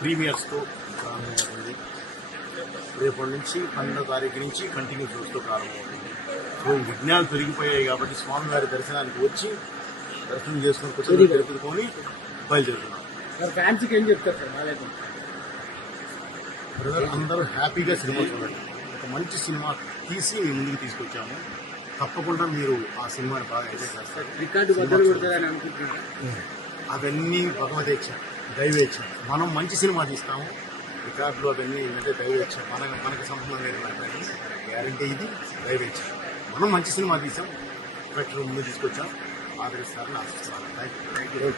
ప్రీమియర్స్తో ప్రారంభమవుతుంది. రేపటి నుంచి 12వ తారీఖు నుంచి కంటిన్యూ షోస్తో ప్రారంభమవుతుంది. సో ఈ విజ్ఞానాలు పెరిగిపోయాయి కాబట్టి స్వామివారి దర్శనానికి వచ్చి దర్శనం చేసుకుని కొంచెం జరుపుకొని బయలుదేరుతున్నాం. ఫ్యాన్స్కి ఏం చెప్తారు సార్? బ్రదర్, అందరూ హ్యాపీగా సినిమా చూడండి. ఒక మంచి సినిమా తీసి మీ ముందుకు తీసుకొచ్చాము. తప్పకుండా మీరు ఆ సినిమాని బాగా ఎంజాయ్ చేస్తారు. రికార్డు బద్దలు కొడతారని అనుకుంటున్నారు. అవన్నీ భగవదేచ్ఛ, దైవేచ్ఛ. మనం మంచి సినిమా తీస్తాము. రికార్డులు అవన్నీ ఏంటంటే దైవేచ్ఛ, మనకు సంబంధం లేదు. గ్యారంటీ ఇది దైవేచ్ఛ. మనం మంచి సినిమా తీసాం, కలెక్టర్ ముందు తీసుకొచ్చాం, ఆదరిస్తారని ఆశిస్తున్నాను. Thank you.